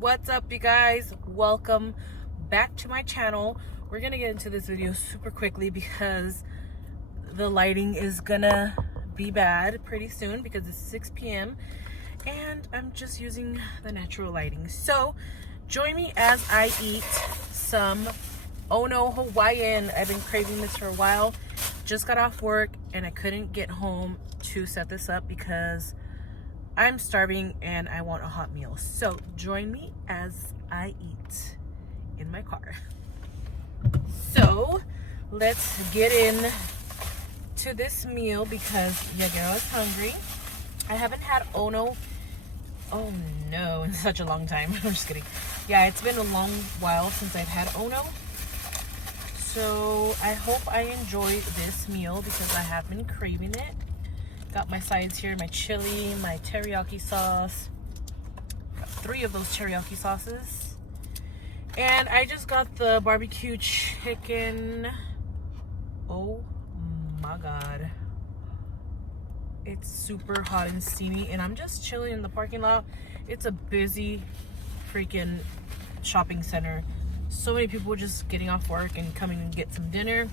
What's up, you guys? Welcome back to my channel. We're gonna get into this video super quickly because the lighting is gonna be bad pretty soon because it's 6 p.m. and I'm just using the natural lighting. So join me as I eat some Ono Hawaiian. I've been craving this for a while. Just got off work and I couldn't get home to set this up because I'm starving and I want a hot meal. So join me as I eat in my car. So let's get in to this meal because your girl is hungry. I haven't had Ono, oh no, in such a long time. I'm just kidding. Yeah, it's been a long while since I've had Ono. So I hope I enjoy this meal because I have been craving it. Got my sides here, my chili, my teriyaki sauce. Got 3 of those teriyaki sauces. And I just got the barbecue chicken. Oh my God. It's super hot and steamy and I'm just chilling in the parking lot. It's a busy freaking shopping center. So many people just getting off work and coming and get some dinner.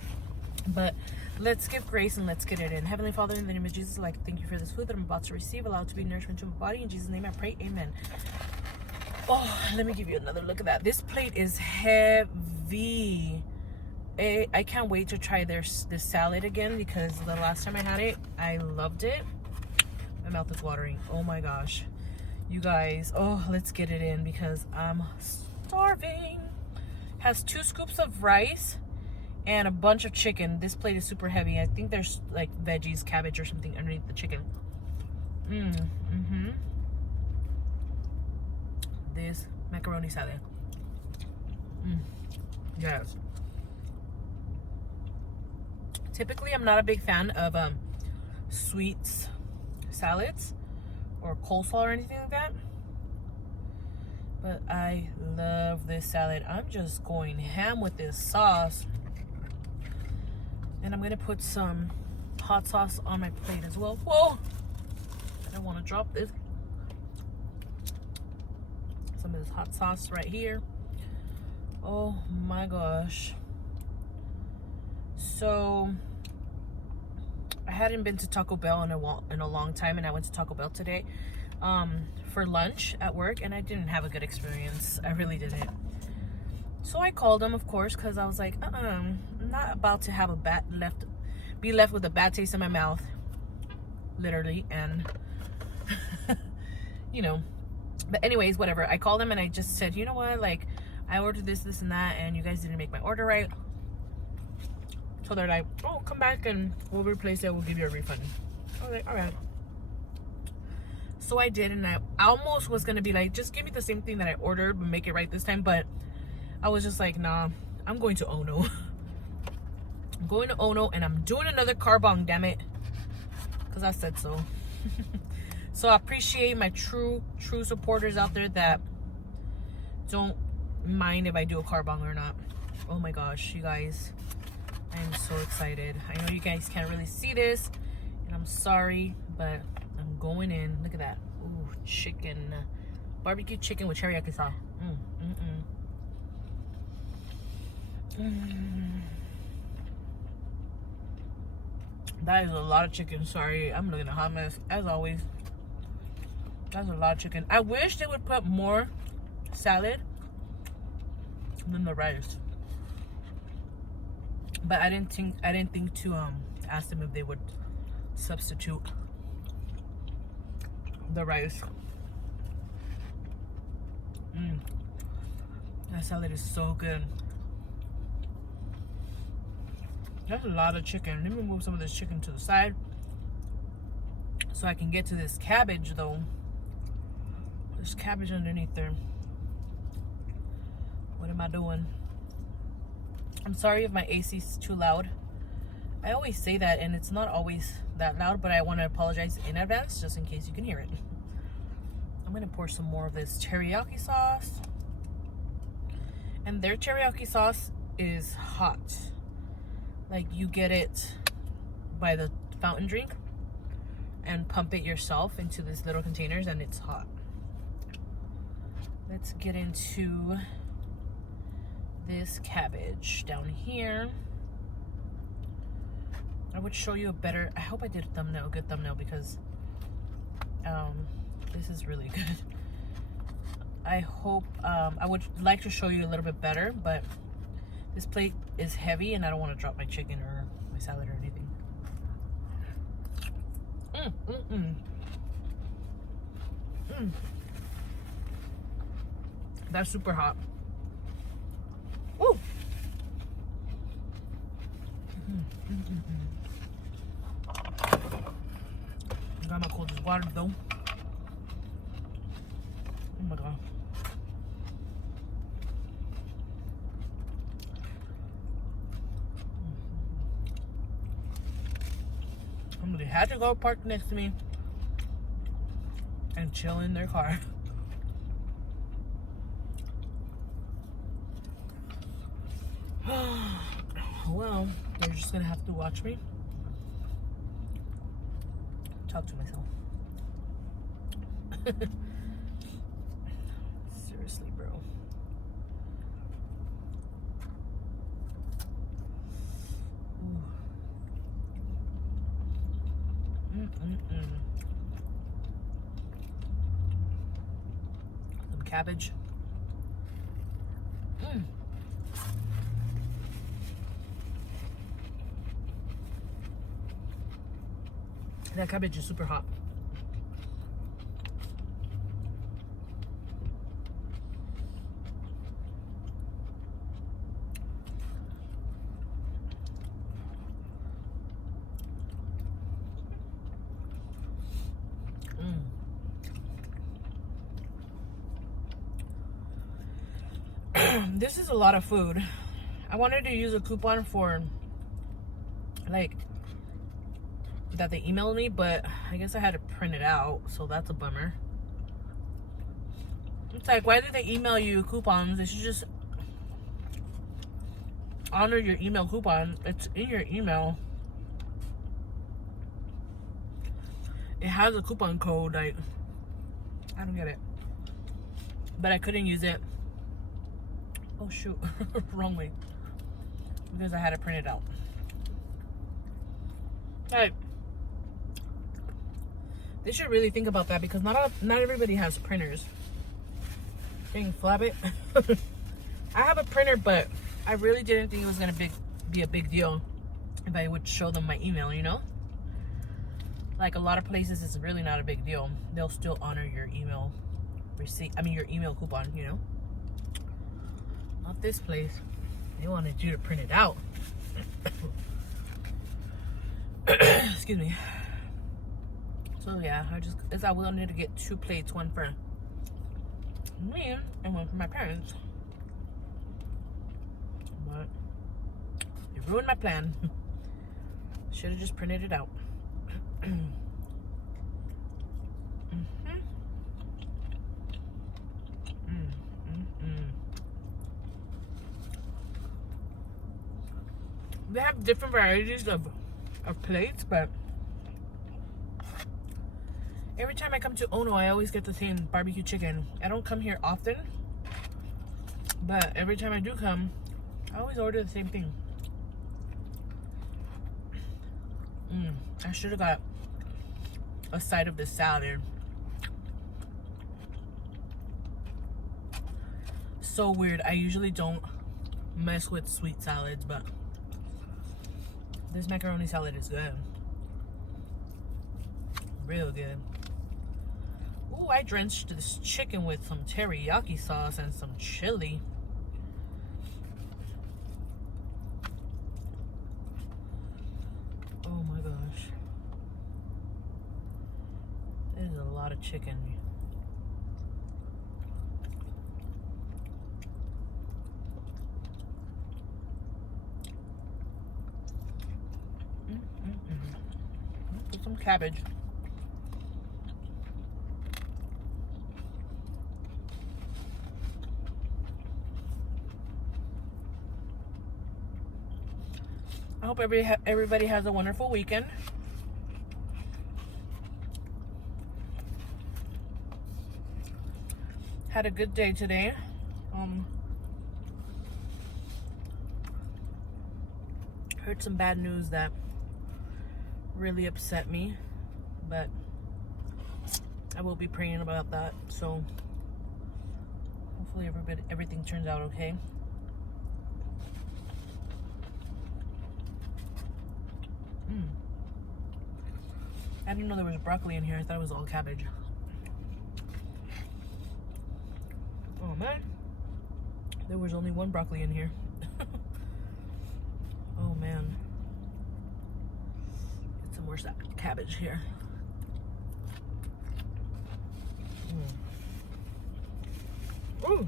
But let's give grace and let's get it in. Heavenly Father, in the name of Jesus, I'd like to thank you for this food that I'm about to receive. Allow it to be nourishment to my body. In Jesus' name I pray, amen. Oh, let me give you another look at that. This plate is heavy. I can't wait to try this salad again because the last time I had it, I loved it. My mouth is watering. Oh my gosh. You guys, oh, let's get it in because I'm starving. Has 2 scoops of rice and a bunch of chicken. This plate is super heavy. I think there's like veggies, cabbage or something underneath the chicken. This macaroni salad. Yes. Typically, I'm not a big fan of sweets salads or coleslaw or anything like that. But I love this salad. I'm just going ham with this sauce. And I'm gonna put some hot sauce on my plate as well. Whoa! I don't want to drop this. Some of this hot sauce right here. Oh my gosh. So I hadn't been to Taco Bell in a long time, and I went to Taco Bell today for lunch at work, and I didn't have a good experience. I really didn't. So I called them, of course, because I was like, I'm not about to have be left with a bad taste in my mouth, literally, and you know. But anyways, whatever. I called them and I just said, you know what, like, I ordered this and that, and you guys didn't make my order right. So they're like, oh, come back and we'll replace it. We'll give you a refund. I was like, all right. So I did, and I almost was gonna be like, just give me the same thing that I ordered, but make it right this time. But I was just like, nah, I'm going to Ono. I'm going to Ono, and I'm doing another carbang, damn it, because I said so. So I appreciate my true supporters out there that don't mind if I do a carbang or not. Oh my gosh, you guys, I am so excited. I know you guys can't really see this, and I'm sorry, but I'm going in. Look at that. Ooh, chicken. Barbecue chicken with teriyaki sauce. That is a lot of chicken. Sorry, I'm looking at a hot mess as always. That's a lot of chicken. I wish they would put more salad than the rice, but I didn't think to ask them if they would substitute the rice. That salad is so good. That's a lot of chicken. Let me move some of this chicken to the side so I can get to this cabbage though. There's cabbage underneath there. What am I doing? I'm sorry if my AC is too loud. I always say that, and it's not always that loud, but I want to apologize in advance just in case you can hear it. I'm going to pour some more of this teriyaki sauce. And their teriyaki sauce is hot. Like, you get it by the fountain drink and pump it yourself into these little containers, and it's hot. let's get into this cabbage down here. I would show you a better, I hope I did a good thumbnail, because this is really good. I hope, I would like to show you a little bit better, but this plate is heavy and I don't want to drop my chicken or my salad or anything. That's super hot. Woo! Got my coldest water though. Oh my god. Somebody had to go park next to me and chill in their car. Well, they're just gonna have to watch me talk to myself. Seriously, bro. Some cabbage. That cabbage is super hot. This is a lot of food. I wanted to use a coupon for like that they emailed me, but I guess I had to print it out, so that's a bummer. It's like, why did they email you coupons? They should just honor your email coupon. It's in your email. It has a coupon code. I don't get it, but I couldn't use it. Oh shoot, wrong way, because I had to print it out. Like, they should really think about that, because not everybody has printers. Dang, flab it. I have a printer, but I really didn't think it was gonna be a big deal if I would show them my email, you know? Like, a lot of places it's really not a big deal. They'll still honor your email receipt. I mean, your email coupon, you know? Not this place. They wanted you to print it out. Excuse me. So yeah, I wanted to get 2 plates, one for me and one for my parents. But it ruined my plan. Should have just printed it out. They have different varieties of plates, but every time I come to Ono, I always get the same barbecue chicken. I don't come here often, but every time I do come, I always order the same thing. I should have got a side of this salad. So weird. I usually don't mess with sweet salads, but this macaroni salad is good. Real good. Ooh, I drenched this chicken with some teriyaki sauce and some chili. Oh my gosh. This is a lot of chicken. Put some cabbage. I hope everybody has a wonderful weekend. Had a good day today. Heard some bad news that really upset me, but I will be praying about that. So hopefully everything turns out okay. I didn't know there was broccoli in here. I thought it was all cabbage. Oh man, there was only one broccoli in here. Oh man, get some more cabbage here. Ooh,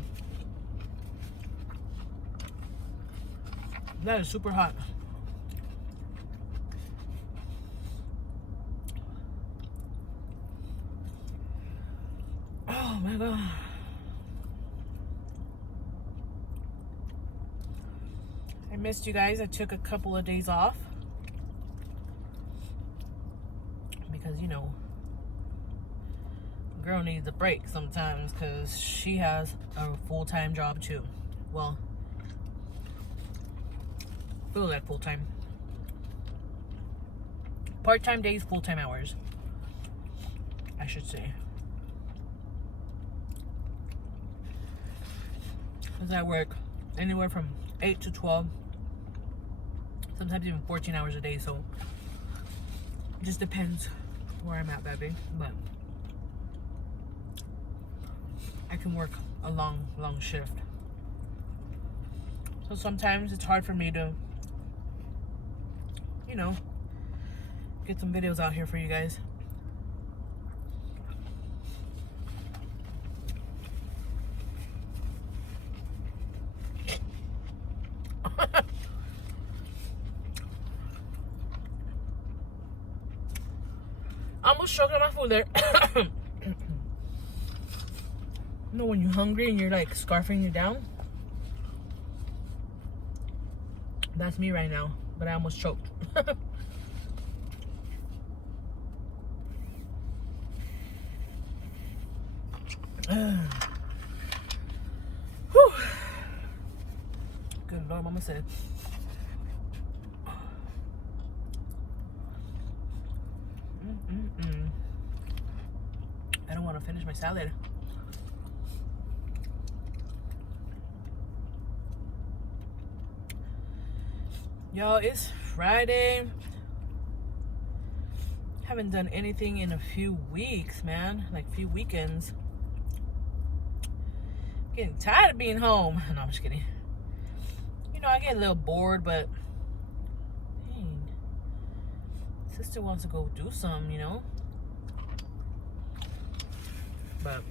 that is super hot. Oh my god. I missed you guys. I took a couple of days off because, you know, girl needs a break sometimes because she has a full-time job too. Well, feel like full-time. Part-time days, full-time hours, I should say. Because I work anywhere from 8 to 12. Sometimes even 14 hours a day, so it just depends where I'm at that day. But I can work a long shift. So sometimes it's hard for me to, you know, get some videos out here for you guys. I'm almost choking on my food there. You know when you're hungry and you're like scarfing you down? That's me right now, but I almost choked. Whew. Good Lord, Mama said. I don't want to finish my salad. Y'all, it's Friday. Haven't done anything in a few weeks, man. Like few weekends. Getting tired of being home. No, I'm just kidding. You know, I get a little bored, but dang, sister wants to go do some, you know. But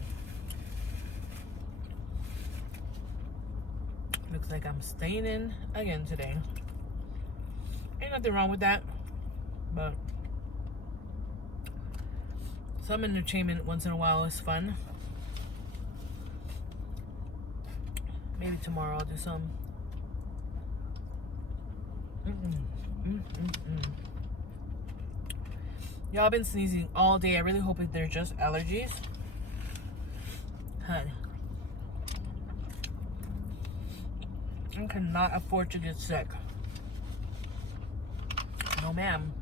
looks like I'm staying in again today. Ain't nothing wrong with that, but some entertainment once in a while is fun. Maybe tomorrow I'll do some. Y'all been sneezing all day. I really hope that they're just allergies. I cannot afford to get sick. No, ma'am.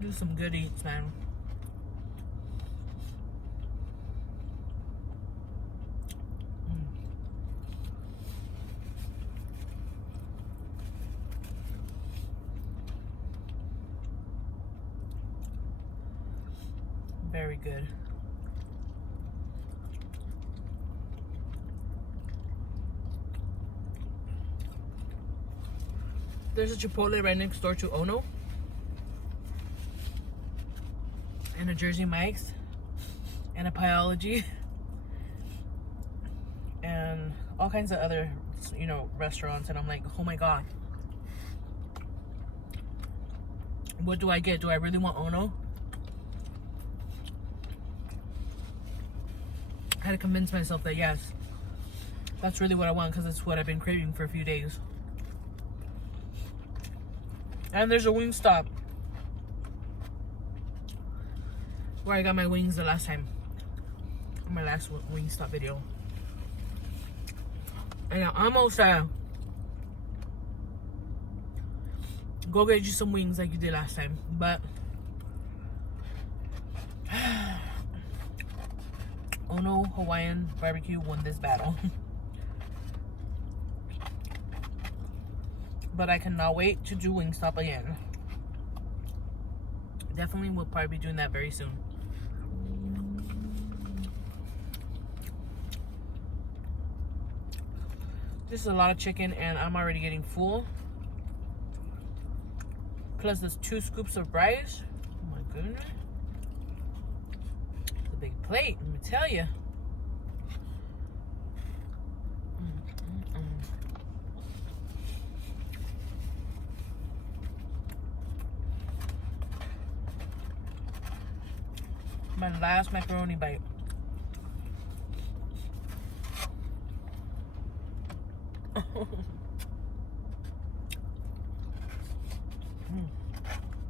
Do some good eats, man. Very good. There's a Chipotle right next door to Ono. And a Jersey Mike's. And a Pyology. And all kinds of other, you know, restaurants. And I'm like, oh my God. What do I get? Do I really want Ono? I had to convince myself that yes, that's really what I want because it's what I've been craving for a few days. And there's a Wingstop where I got my wings the last time. My last Wingstop video. And I almost go get you some wings like you did last time. But Ono Hawaiian BBQ won this battle. But I cannot wait to do Wingstop again. Definitely will probably be doing that very soon. This is a lot of chicken and I'm already getting full. Plus there's 2 scoops of rice. Oh my goodness. It's a big plate, let me tell you. My last macaroni bite.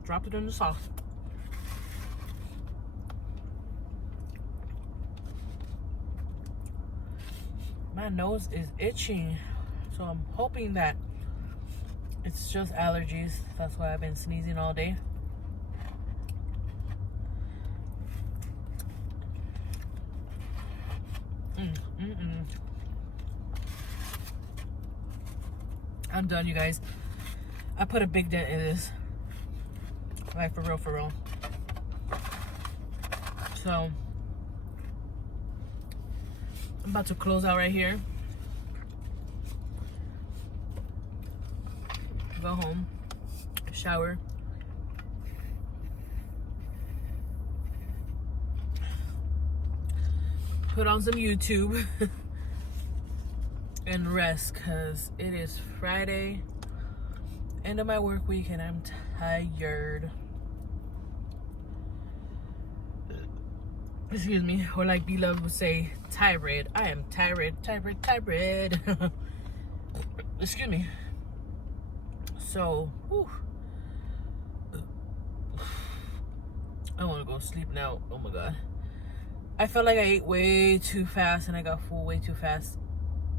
Drop it in the sauce. My nose is itching, so I'm hoping that it's just allergies. That's why I've been sneezing all day. I'm done, you guys. I put a big dent in this. Like, for real, for real. So, I'm about to close out right here. Go home. Shower. Put on some YouTube. And rest, because it is Friday, end of my work week, and I'm tired. Excuse me, or like Beloved would say, tired. I am tired. Excuse me. So, whew. I want to go sleep now. Oh my god. I felt like I ate way too fast and I got full way too fast.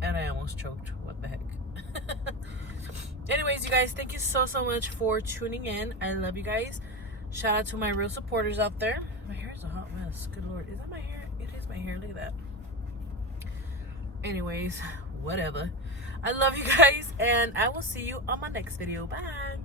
And I almost choked. What the heck? Anyways, you guys, thank you so much for tuning in. I love you guys. Shout out to my real supporters out there. My hair is a hot mess. Good lord. Is that my hair? It is my hair. Look at that. Anyways, whatever. I love you guys. And I will see you on my next video. Bye.